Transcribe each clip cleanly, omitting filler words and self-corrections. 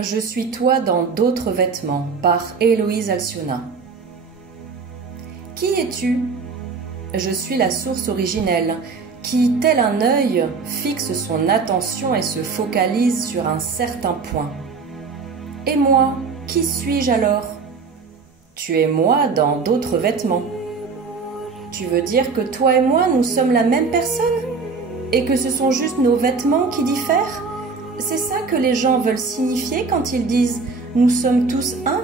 Je suis toi dans d'autres vêtements par Héloïse Alcyona. Qui es-tu? Je suis la source originelle qui, tel un œil, fixe son attention et se focalise sur un certain point. Et moi, qui suis-je alors? Tu es moi dans d'autres vêtements. Tu veux dire que toi et moi, nous sommes la même personne? Et que ce sont juste nos vêtements qui diffèrent? C'est ça que les gens veulent signifier quand ils disent « nous sommes tous un ».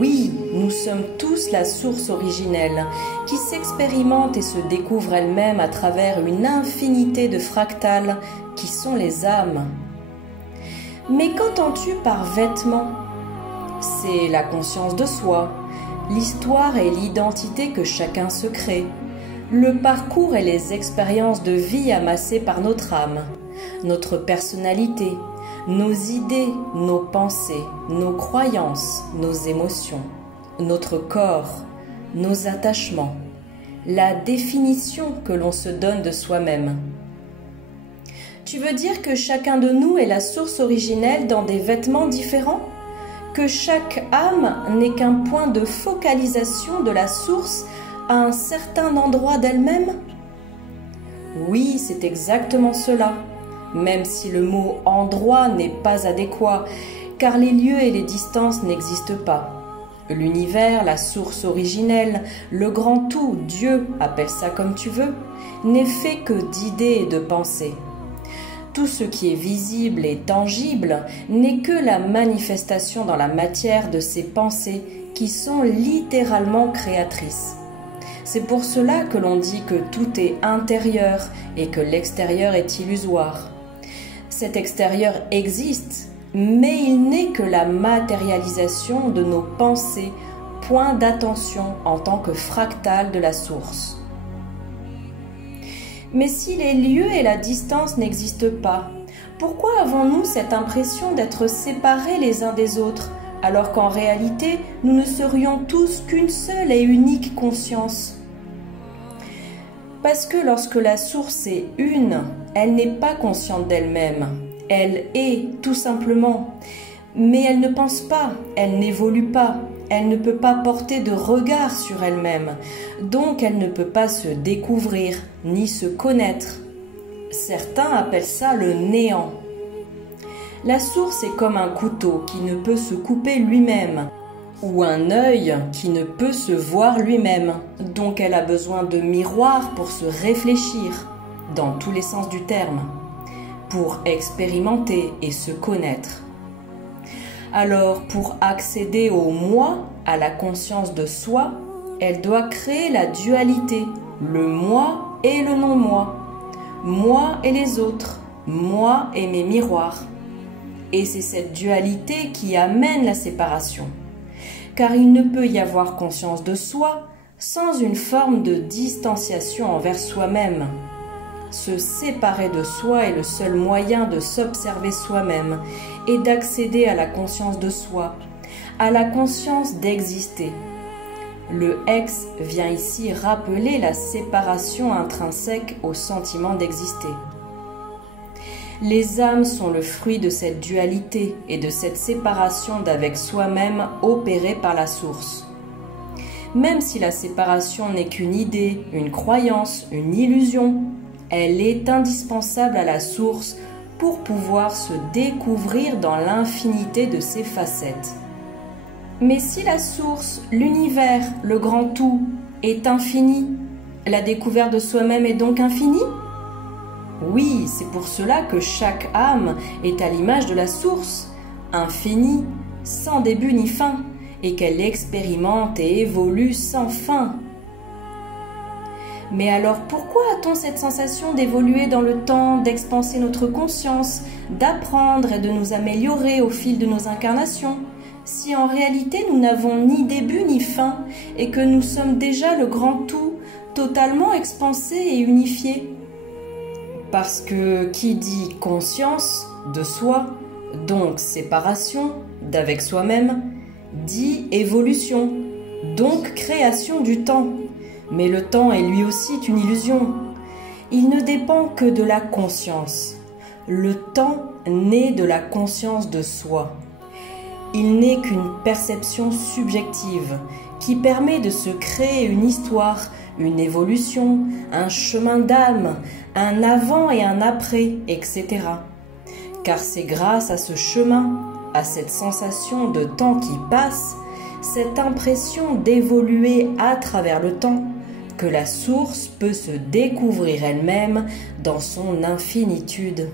Oui, nous sommes tous la source originelle qui s'expérimente et se découvre elle-même à travers une infinité de fractales qui sont les âmes. Mais qu'entends-tu par vêtements? C'est la conscience de soi, l'histoire et l'identité que chacun se crée, le parcours et les expériences de vie amassées par notre âme, notre personnalité, nos idées, nos pensées, nos croyances, nos émotions, notre corps, nos attachements, la définition que l'on se donne de soi-même. Tu veux dire que chacun de nous est la source originelle dans des vêtements différents? Que chaque âme n'est qu'un point de focalisation de la source à un certain endroit d'elle-même? Oui, c'est exactement cela. Même si le mot « endroit » n'est pas adéquat, car les lieux et les distances n'existent pas. L'univers, la source originelle, le grand tout, Dieu, appelle ça comme tu veux, n'est fait que d'idées et de pensées. Tout ce qui est visible et tangible n'est que la manifestation dans la matière de ces pensées qui sont littéralement créatrices. C'est pour cela que l'on dit que tout est intérieur et que l'extérieur est illusoire. Cet extérieur existe, mais il n'est que la matérialisation de nos pensées, point d'attention en tant que fractal de la source. Mais si les lieux et la distance n'existent pas, pourquoi avons-nous cette impression d'être séparés les uns des autres, alors qu'en réalité, nous ne serions tous qu'une seule et unique conscience? Parce que lorsque la source est une, elle n'est pas consciente d'elle-même. Elle est, tout simplement. Mais elle ne pense pas, elle n'évolue pas, elle ne peut pas porter de regard sur elle-même. Donc elle ne peut pas se découvrir, ni se connaître. Certains appellent ça le néant. La source est comme un couteau qui ne peut se couper lui-même, ou un œil qui ne peut se voir lui-même. Donc elle a besoin de miroirs pour se réfléchir, dans tous les sens du terme, pour expérimenter et se connaître. Alors, pour accéder au moi, à la conscience de soi, elle doit créer la dualité, le moi et le non-moi, moi et les autres, moi et mes miroirs. Et c'est cette dualité qui amène la séparation. Car il ne peut y avoir conscience de soi sans une forme de distanciation envers soi-même. Se séparer de soi est le seul moyen de s'observer soi-même et d'accéder à la conscience de soi, à la conscience d'exister. Le ex vient ici rappeler la séparation intrinsèque au sentiment d'exister. Les âmes sont le fruit de cette dualité et de cette séparation d'avec soi-même opérée par la source. Même si la séparation n'est qu'une idée, une croyance, une illusion, elle est indispensable à la source pour pouvoir se découvrir dans l'infinité de ses facettes. Mais si la source, l'univers, le grand tout, est infini, la découverte de soi-même est donc infinie? Oui, c'est pour cela que chaque âme est à l'image de la source, infinie, sans début ni fin, et qu'elle expérimente et évolue sans fin. Mais alors pourquoi a-t-on cette sensation d'évoluer dans le temps, d'expanser notre conscience, d'apprendre et de nous améliorer au fil de nos incarnations, si en réalité nous n'avons ni début ni fin et que nous sommes déjà le grand tout, totalement expansé et unifié? Parce que qui dit conscience de soi, donc séparation d'avec soi-même, dit évolution, donc création du temps. Mais le temps est lui aussi une illusion. Il ne dépend que de la conscience. le temps naît de la conscience de soi. Il n'est qu'une perception subjective qui permet de se créer une histoire, une évolution, un chemin d'âme, un avant et un après, etc. Car c'est grâce à ce chemin, à cette sensation de temps qui passe, cette impression d'évoluer à travers le temps, que la source peut se découvrir elle-même dans son infinitude.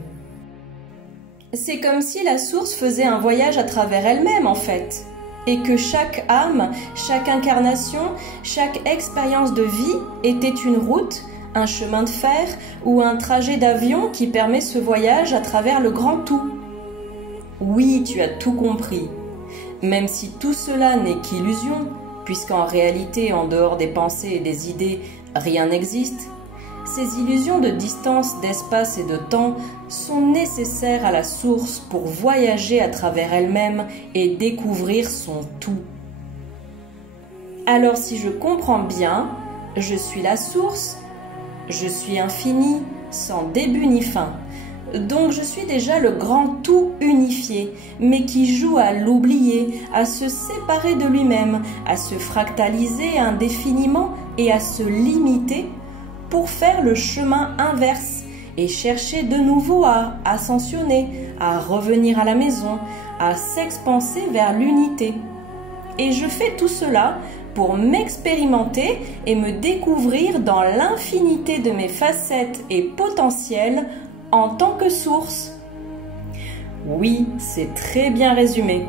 C'est comme si la source faisait un voyage à travers elle-même en fait, et que chaque âme, chaque incarnation, chaque expérience de vie était une route, un chemin de fer ou un trajet d'avion qui permet ce voyage à travers le grand tout. Oui, tu as tout compris, même si tout cela n'est qu'illusion, puisqu'en réalité, en dehors des pensées et des idées, rien n'existe. Ces illusions de distance, d'espace et de temps sont nécessaires à la source pour voyager à travers elle-même et découvrir son tout. Alors si je comprends bien, je suis la source, je suis infini, sans début ni fin. Donc je suis déjà le grand tout unifié, mais qui joue à l'oublier, à se séparer de lui-même, à se fractaliser indéfiniment et à se limiter pour faire le chemin inverse et chercher de nouveau à ascensionner, à revenir à la maison, à s'expanser vers l'unité. Et je fais tout cela pour m'expérimenter et me découvrir dans l'infinité de mes facettes et potentiels en tant que source. Oui, c'est très bien résumé.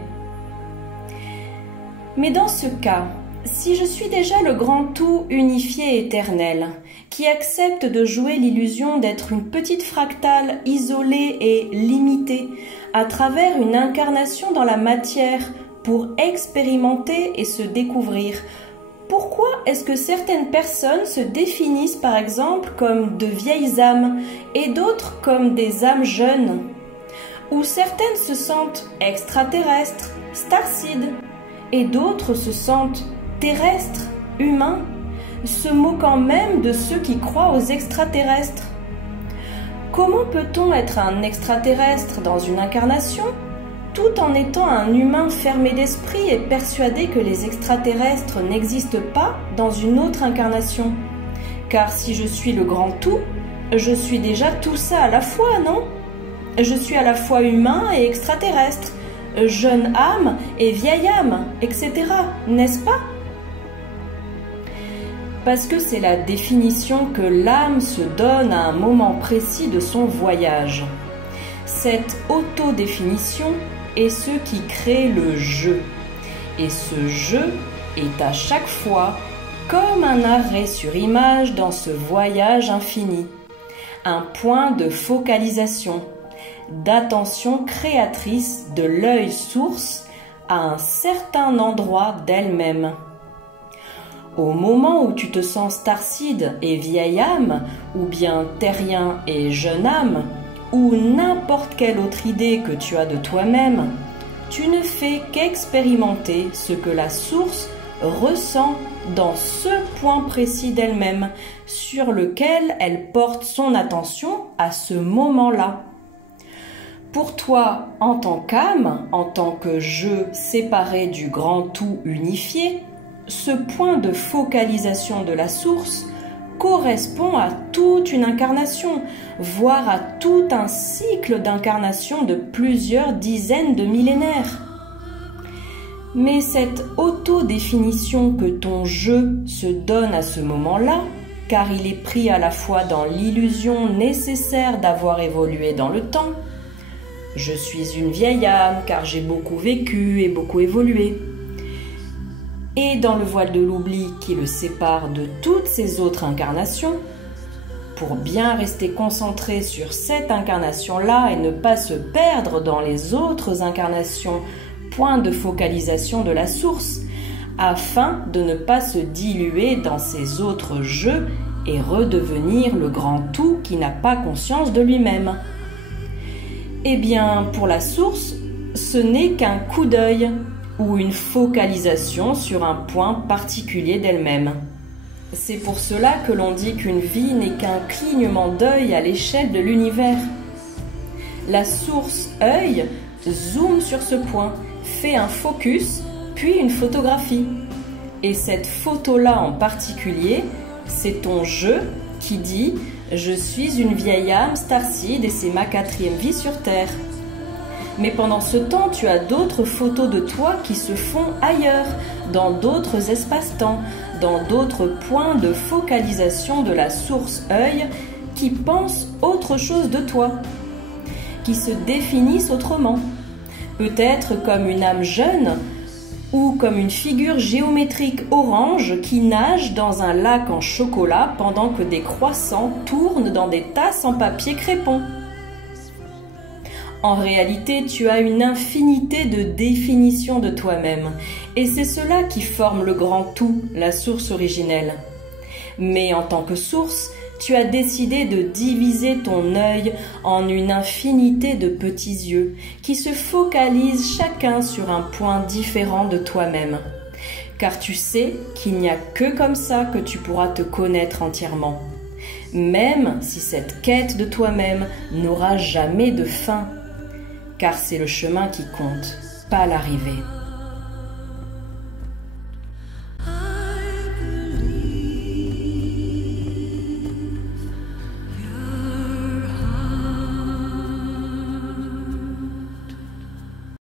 Mais dans ce cas, si je suis déjà le grand tout unifié et éternel, qui accepte de jouer l'illusion d'être une petite fractale isolée et limitée à travers une incarnation dans la matière pour expérimenter et se découvrir, pourquoi est-ce que certaines personnes se définissent par exemple comme de vieilles âmes et d'autres comme des âmes jeunes? Ou certaines se sentent extraterrestres, starcides, et d'autres se sentent terrestres, humains, se moquant même de ceux qui croient aux extraterrestres? Comment peut-on être un extraterrestre dans une incarnation tout en étant un humain fermé d'esprit et persuadé que les extraterrestres n'existent pas dans une autre incarnation? Car si je suis le grand tout, je suis déjà tout ça à la fois, non? Je suis à la fois humain et extraterrestre, jeune âme et vieille âme, etc., n'est-ce pas? Parce que c'est la définition que l'âme se donne à un moment précis de son voyage. Cette autodéfinition est ce qui crée le jeu. Et ce jeu est à chaque fois comme un arrêt sur image dans ce voyage infini. Un point de focalisation, d'attention créatrice de l'œil source à un certain endroit d'elle-même. Au moment où tu te sens starcide et vieille âme, ou bien terrien et jeune âme, ou n'importe quelle autre idée que tu as de toi-même, tu ne fais qu'expérimenter ce que la source ressent dans ce point précis d'elle-même, sur lequel elle porte son attention à ce moment-là. Pour toi, en tant qu'âme, en tant que jeu séparé du grand tout unifié, ce point de focalisation de la source correspond à toute une incarnation, voire à tout un cycle d'incarnation de plusieurs dizaines de millénaires. Mais cette autodéfinition que ton jeu se donne à ce moment-là, car il est pris à la fois dans l'illusion nécessaire d'avoir évolué dans le temps, je suis une vieille âme car j'ai beaucoup vécu et beaucoup évolué, et dans le voile de l'oubli qui le sépare de toutes ces autres incarnations, pour bien rester concentré sur cette incarnation-là et ne pas se perdre dans les autres incarnations, point de focalisation de la source, afin de ne pas se diluer dans ces autres jeux et redevenir le grand tout qui n'a pas conscience de lui-même. Eh bien, pour la source, ce n'est qu'un coup d'œil ou une focalisation sur un point particulier d'elle-même. C'est pour cela que l'on dit qu'une vie n'est qu'un clignement d'œil à l'échelle de l'univers. La source œil zoome sur ce point, fait un focus, puis une photographie. Et cette photo-là en particulier, c'est ton jeu qui dit « Je suis une vieille âme starseed et c'est ma 4e vie sur Terre ». Mais pendant ce temps, tu as d'autres photos de toi qui se font ailleurs, dans d'autres espaces-temps, dans d'autres points de focalisation de la source œil qui pensent autre chose de toi, qui se définissent autrement. Peut-être comme une âme jeune ou comme une figure géométrique orange qui nage dans un lac en chocolat pendant que des croissants tournent dans des tasses en papier crépon. En réalité, tu as une infinité de définitions de toi-même, et c'est cela qui forme le grand tout, la source originelle. Mais en tant que source, tu as décidé de diviser ton œil en une infinité de petits yeux qui se focalisent chacun sur un point différent de toi-même. Car tu sais qu'il n'y a que comme ça que tu pourras te connaître entièrement. Même si cette quête de toi-même n'aura jamais de fin. Car c'est le chemin qui compte, pas l'arrivée.